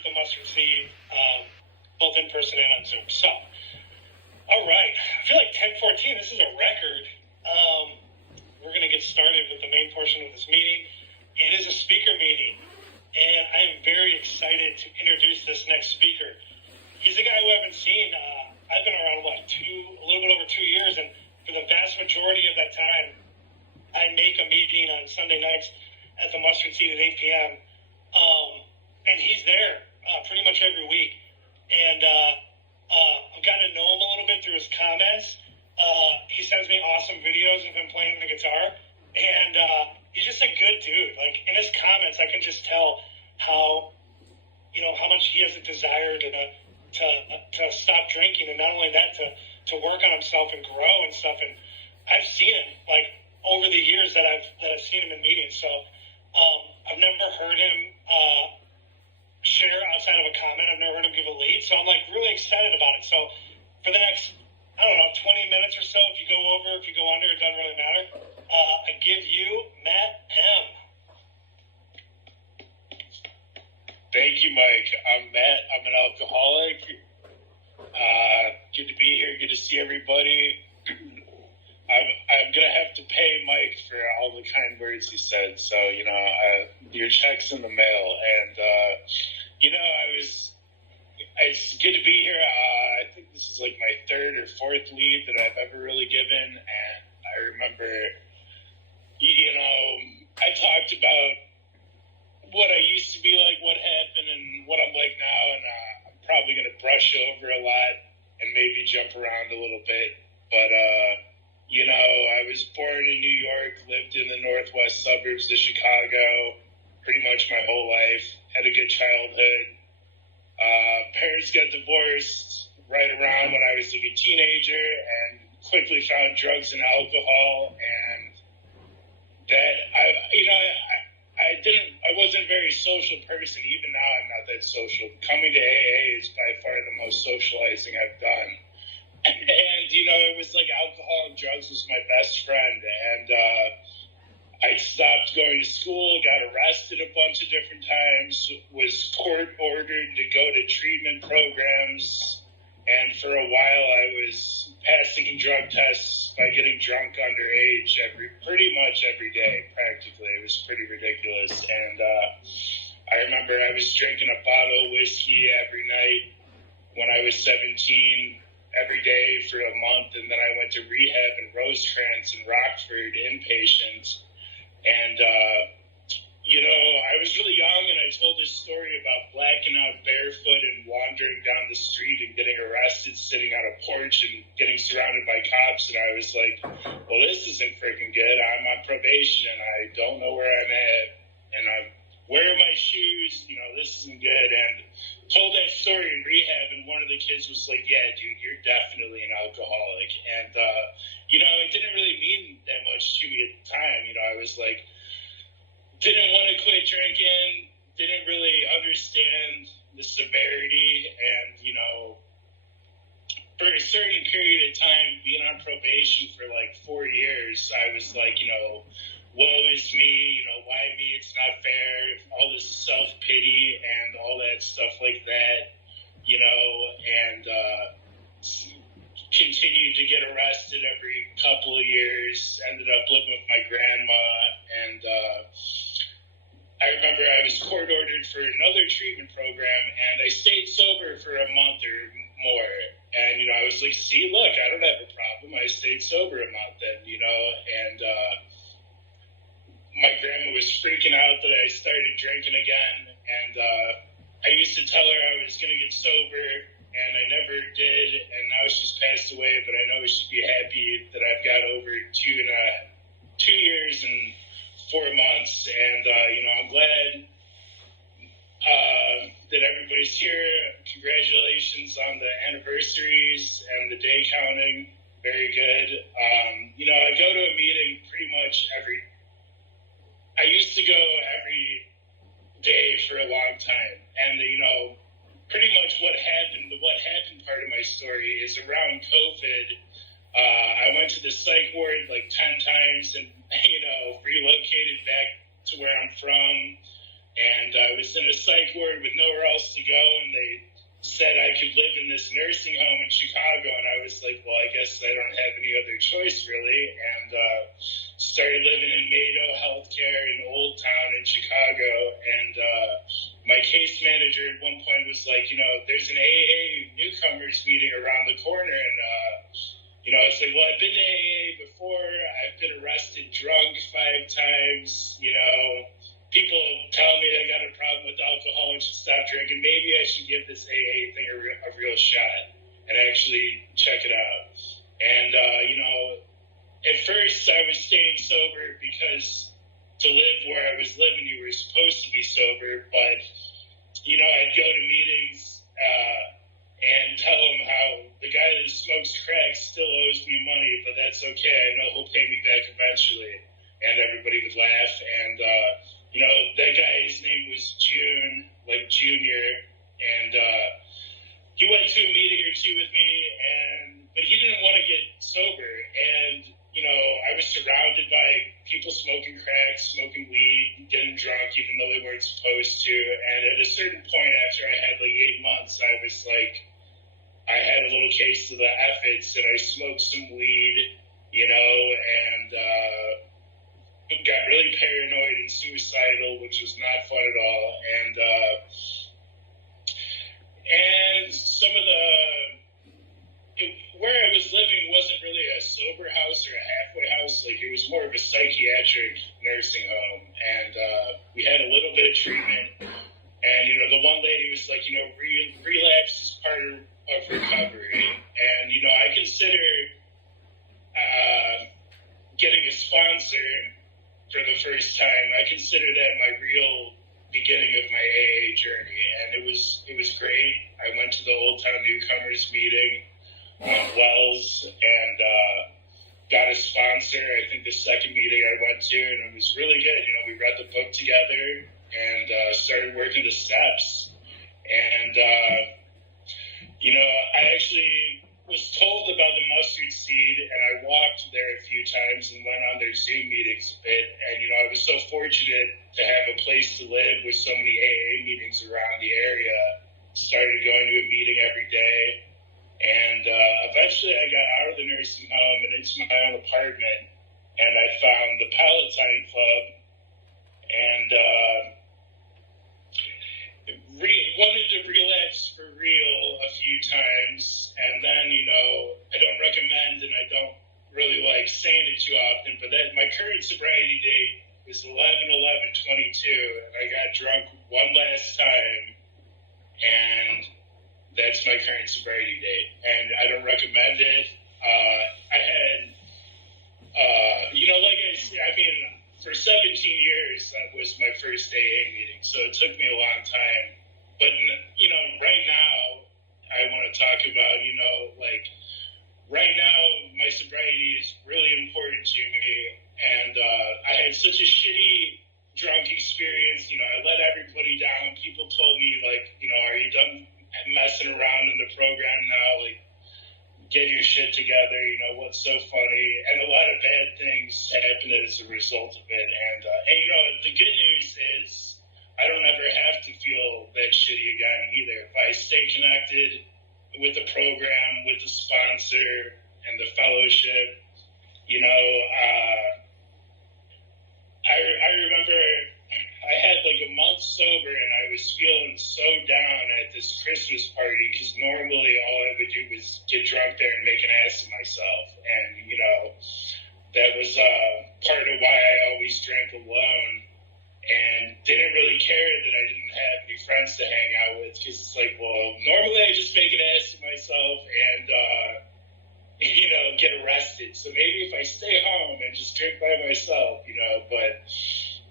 with the Mustard Seed, both in person and on Zoom. So, all right. I feel like 10:14, this is a record. We're going to get started with the main portion of this meeting. It is a speaker meeting, and I am very excited to introduce this next speaker. He's a guy who I haven't seen. I've been around, a little bit over 2 years, and for the vast majority of that time, I make a meeting on Sunday nights at the Mustard Seed at 8 p.m., and he's there pretty much every week. And I've gotten to know him a little bit through his comments. He sends me awesome videos of him playing the guitar, and he's just a good dude. Like, in his comments, I can just tell how much he has a desire to stop drinking, and not only that, to work on himself and grow and stuff. And I've seen him, like, over the years that I've seen him in meetings. So I've never heard him share outside of a comment. I've never heard him give a lead. So I'm, like, really excited about it. So for the next, 20 minutes or so, if you go over, if you go under, it doesn't really matter. I give you Matt M. Thank you, Mike. I'm Matt. I'm an alcoholic. Good to be here. Good to see everybody. I'm going to have to pay Mike for all the kind words he said. So, your check's in the mail. And, it's good to be here. I think this is like my third or fourth lead that I've ever really given. And I remember, I talked about what I used to be like, what happened, and what I'm like now. And I'm probably going to brush over a lot and maybe jump around a little bit. But, I was born in New York, lived in the northwest suburbs of Chicago pretty much my whole life, had a good childhood. Parents got divorced right around when I was like a teenager, and quickly found drugs and alcohol, and that I wasn't a very social person. Even now I'm not that social. Coming to AA is by far the most socializing I've done. And, it was like alcohol and drugs was my best friend. And I stopped going to school, got arrested a bunch of different times, was court-ordered to go to treatment programs. And for a while I was passing drug tests by getting drunk underage pretty much every day, practically. It was pretty ridiculous. And I remember I was drinking a bottle of whiskey every night when I was 17, every day for a month, and then I went to rehab in Rosecrans and Rockford inpatient. And, I was really young, and I told this story about blacking out barefoot and wandering down the street and getting arrested, sitting on a porch and getting surrounded by cops. And I was like, well, this isn't freaking good. I'm on probation, and I don't know where I'm at, and where are my shoes? This isn't good. And told that story in rehab, and one of the kids was like, yeah, dude, you're definitely an alcoholic. And, it didn't really mean that much to me at the time. I was like, didn't want to quit drinking, didn't really understand the severity, and, for a certain period of time, being on probation for like 4 years, I was like, woe is me, why me, it's not fair, all this self-pity and all that stuff like that, and continued to get arrested every couple of years, ended up living with my grandma, and I remember I was court-ordered for another treatment program, and I stayed sober for a month or more, and, I was like, see, look, I don't have a problem, I stayed sober a month, and, and my grandma was freaking out that I started drinking again, and I used to tell her I was going to get sober, and I never did, and now she's passed away, but I know she'd be happy that I've got over 2 years and 4 months, and, I'm glad that everybody's here. Congratulations on the anniversaries and the day counting. Very good. I go to a meeting pretty much I used to go every day for a long time, and, pretty much what happened part of my story is around COVID, I went to the psych ward like 10 times and, relocated back to where I'm from, and I was in a psych ward with nowhere else to go, and they said I could live in this nursing home in Chicago, and I was like, well, I guess I don't have any other choice, really, and started living in Mado Healthcare in Old Town in Chicago, and my case manager at one point was like, there's an AA newcomers meeting around the corner, and it's like, well, I've been to AA before, I've been arrested drunk 5 times, people tell me I got a problem with alcohol and should stop drinking. Maybe I should give this AA thing a real shot and actually check it out. And, at first I was staying sober because to live where I was living, you were supposed to be sober. But, I'd go to meetings and tell them how the guy that smokes crack still owes me money, but that's okay. I know he'll pay me back eventually. And everybody would laugh. And, that guy's name was June, like Junior, and he went to a meeting or two with me, but he didn't want to get sober, and I was surrounded by people smoking crack, smoking weed, getting drunk, even though they weren't supposed to, and at a certain point after I had like 8 months, I was like, I had a little case of the efforts, and I smoked some weed, and got really paranoid and suicidal, which was not fun at all. And some of where I was living wasn't really a sober house or a halfway house. Like, it was more of a psychiatric nursing home. And we had a little bit of treatment. And, the one lady was like, relapse is part of recovery. And, I consider getting a sponsor for the first time. I consider that my real beginning of my AA journey, and it was great. I went to the Old Town Newcomers meeting on Wells and got a sponsor. I think the second meeting I went to, and it was really good. We read the book together and started working the steps. And I actually was told about the mustard seed, and I walked there a few times and went on their Zoom meetings a bit. And, I was so fortunate to have a place to live with so many AA meetings around the area. Started going to a meeting every day. And eventually I got out of the nursing home and into my own apartment. And I found the Palatine Club. And wanted to relapse for real a few times, and then I don't recommend, and I don't really like saying it too often, but that my current sobriety date is 11/11/22, and I got drunk one last time, and that's my current sobriety date, and I don't recommend it. I had for 17 years that was my first AA meeting, so it took me a long time. But, right now, I want to talk about, right now, my sobriety is really important to me. And I had such a shitty drunk experience. I let everybody down. People told me, are you done messing around in the program now? Get your shit together. What's so funny? And a lot of bad things happened as a result of it. And the good news is, I don't ever have to feel that shitty again either. If I stay connected with the program, with the sponsor, and the fellowship, I remember I had a month sober and I was feeling so down at this Christmas party because normally all I would do was get drunk there and make an ass of myself. And, that was part of why I always drank alone. And didn't really care that I didn't have any friends to hang out with because it's normally I just make an ass of myself and, get arrested. So maybe if I stay home and just drink by myself, but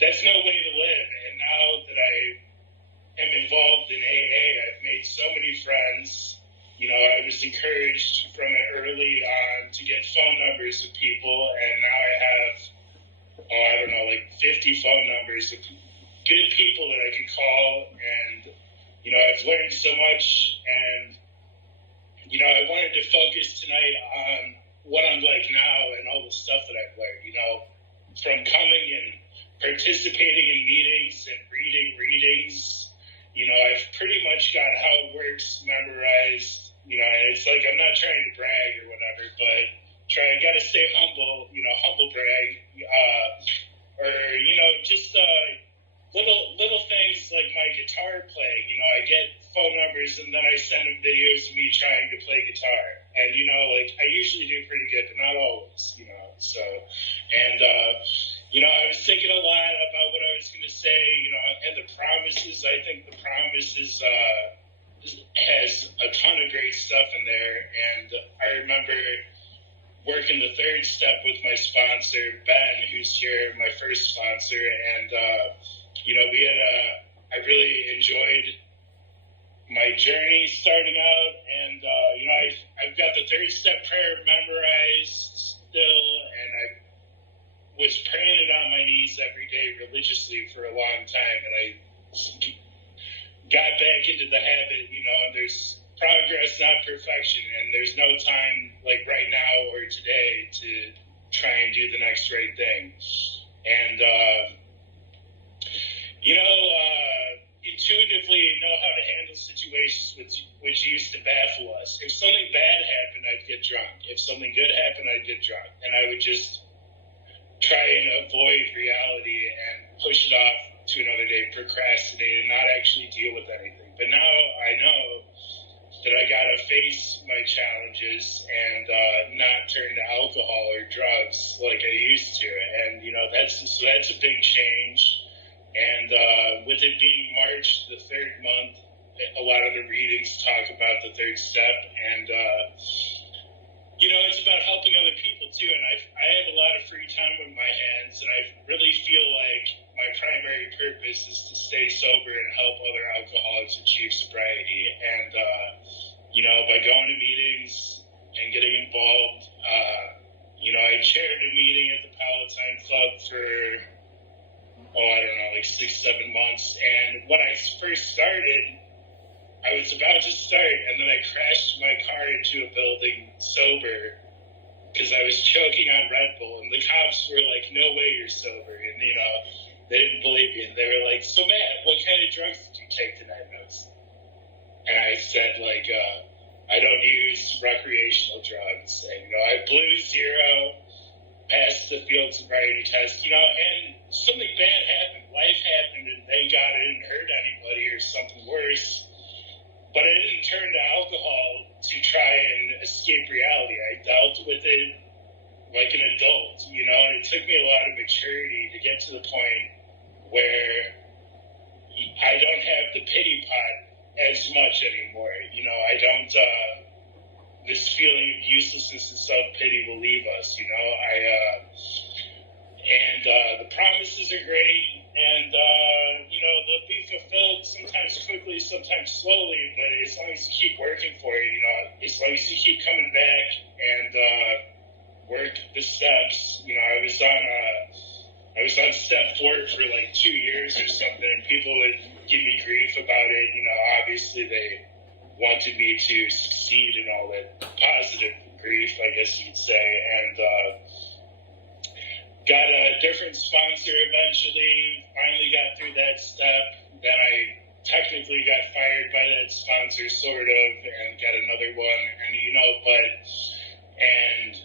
that's no way to live. And now that I am involved in AA, I've made so many friends. I was encouraged from early on to get phone numbers of people, and now I have 50 phone numbers of good people that I can call, and, I've learned so much, and, I wanted to focus tonight on what I'm like now and all the stuff that I've learned, from coming and participating in meetings and reading readings. You know, I've pretty much got how it works memorized. You know, and it's like I'm not trying to brag or whatever, but I got to stay humble. You know, humble brag, or you know, just little things like my guitar playing. You know, I get phone numbers and then I send them videos of me trying to play guitar, and you know, like I usually do pretty good, but not always. You know, so and you know, I was thinking a lot about what I was going to say. You know, and the promises. I think the promises has a ton of great stuff in there, and I remember working the third step with my sponsor, Ben, who's here, my first sponsor, and you know, I really enjoyed my journey starting out, and you know, I've got the third step prayer memorized still, and I was praying it on my knees every day religiously for a long time, and I got back into the habit. You know, and there's progress, not perfection, and there's no time like right now or today to try and do the next right thing. And you know, intuitively know how to handle situations which used to baffle us. If something bad happened, I'd get drunk. If something good happened, I'd get drunk, and I would just try and avoid reality and push it off to another day, procrastinate, and not actually deal with anything. But now I know that I gotta face my challenges and not turn to alcohol or drugs like I used to. And you know, that's a big change. And with it being March, the third month, a lot of the readings talk about the third step, and you know, it's about helping other people too. And I have a lot of free time on my hands, and I really feel like my primary purpose is to stay sober and help other alcoholics achieve sobriety. And you know, by going to meetings and getting involved, you know, I chaired a meeting at the Palatine Club for, I don't know, like 6-7 months. And when I first started, I was about to start, and then I crashed my car into a building sober because I was choking on Red Bull, and the cops were like, "No way, you're sober," and you know, they didn't believe me, and they were like, "So Matt, what kind of drugs did you take tonight?" And I said, like, I don't use recreational drugs, and you know, I blew zero, passed the field sobriety test, you know, and something bad happened, life happened, and thank God I didn't hurt anybody or something worse. But I didn't turn to alcohol to try and escape reality. I dealt with it like an adult, you know, and it took me a lot of maturity to get to the point where I don't have the pity pot as much anymore. You know, I don't, this feeling of uselessness and self-pity will leave us, you know. The promises are great, and, you know, they'll be fulfilled sometimes quickly, sometimes slowly, but as long as you keep working for it, you know, as long as you keep coming back and work the steps. You know, I was on step 4 for like 2 years or something, and people would give me grief about it. You know, obviously they wanted me to succeed and all that positive grief, I guess you could say, and got a different sponsor eventually, finally got through that step. Then I technically got fired by that sponsor, sort of, and got another one, and you know, and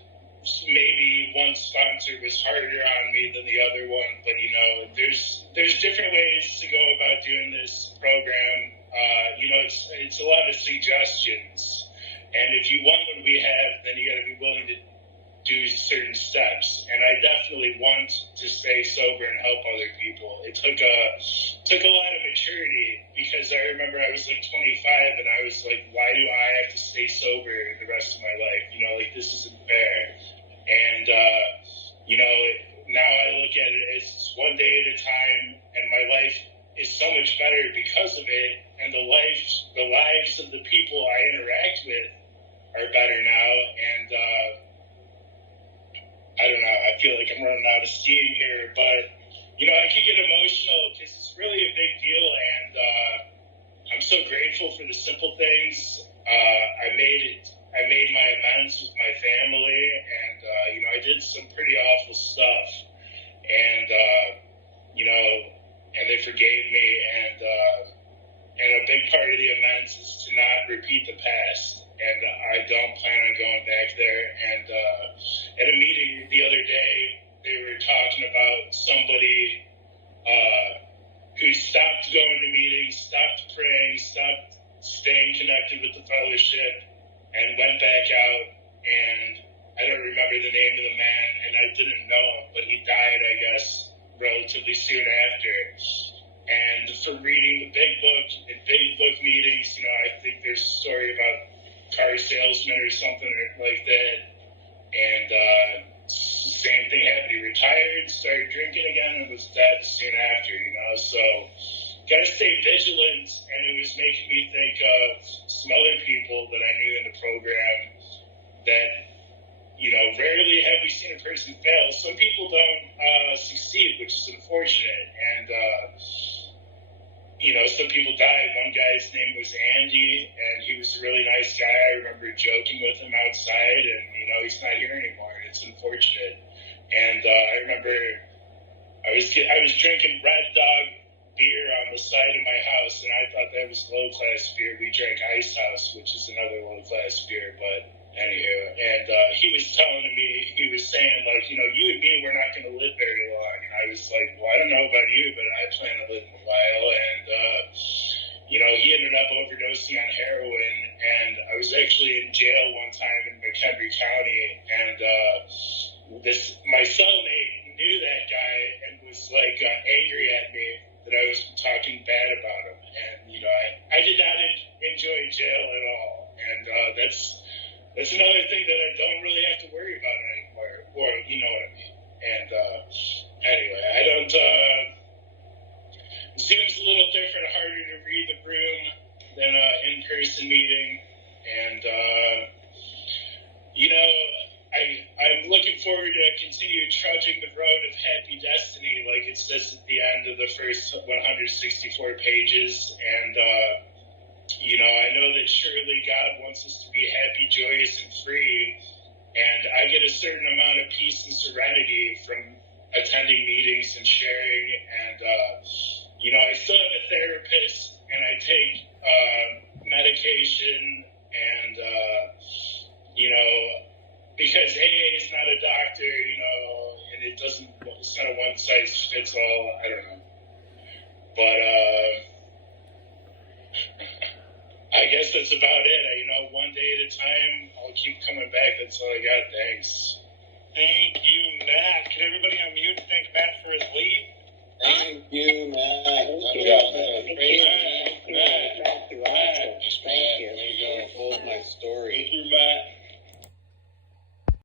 maybe one sponsor was harder on me than the other one, but you know, there's different ways to go about doing this program. You know, it's a lot of suggestions, and if you want what we have, then you got to be willing to do certain steps. And I definitely want to stay sober and help other people. It took a lot of maturity, because I remember I was like 25 and I was like, why do I have to stay sober the rest of my life? You know, like, this isn't fair. And you know, now I look at it as one day at a time, and my life is so much better because of it, and the lives of the people I interact with are better now. And I don't know, I feel like I'm running out of steam here, but you know, I can get emotional because it's really a big deal, and I'm so grateful for the simple things. I made my amends with my family, and you know, I did some pretty awful stuff, and and they forgave me, and a big part of the amends is to not repeat the past. And I don't plan on going back there. And at a meeting the other day, they were talking about somebody who stopped going to meetings, stopped praying, stopped staying connected with the fellowship, and went back out. And I don't remember the name of the man, and I didn't know him, but he died, I guess, relatively soon after. And for reading the big book in big book meetings, I think there's a story about car salesman or something like that. And same thing happened. He retired, started drinking again, and was dead soon after, So gotta stay vigilant. And it was making me think of some other people that I knew in the program that, rarely have we seen a person fail. Some people don't succeed, which is unfortunate. And, some people died. One guy's name was Andy, and he was a really nice guy. I remember joking with him outside, and, he's not here anymore, and it's unfortunate. And I remember I was drinking Red Dog beer on the side of my house, and I thought that was low-class beer. We drank Ice House, which is another low-class beer, but anywho. And he was telling me, he was saying, you and me, we're not going to live very long. And I was like, well, I don't know about you, but I plan to live a while. And, he ended up overdosing on heroin. And I was actually in jail one time in McHenry County. And my cellmate knew that guy and was, angry at me that I was talking bad about him. And, I did not enjoy jail at all. And that's another thing that I don't really have to worry about anymore, or you know what I mean. And anyway, I don't. Zoom's a little different, harder to read the room than an in-person meeting, and I'm looking forward to continue trudging the road of happy destiny, like it says at the end of the first 164 pages, and. I know that surely God wants us to be happy, joyous, and free, and I get a certain amount of peace and serenity from attending meetings and sharing, and, I still have a therapist, and I take medication, and, because AA is not a doctor, and it's not a one-size-fits-all, I don't know, but, I guess that's about it. One day at a time, I'll keep coming back. That's all I got. Thanks. Thank you, Matt. Can everybody on mute thank Matt for his lead? Thank you, Matt. Thank you. Thank you. Thank you. Thank you. Hold my story. Thank you, Matt.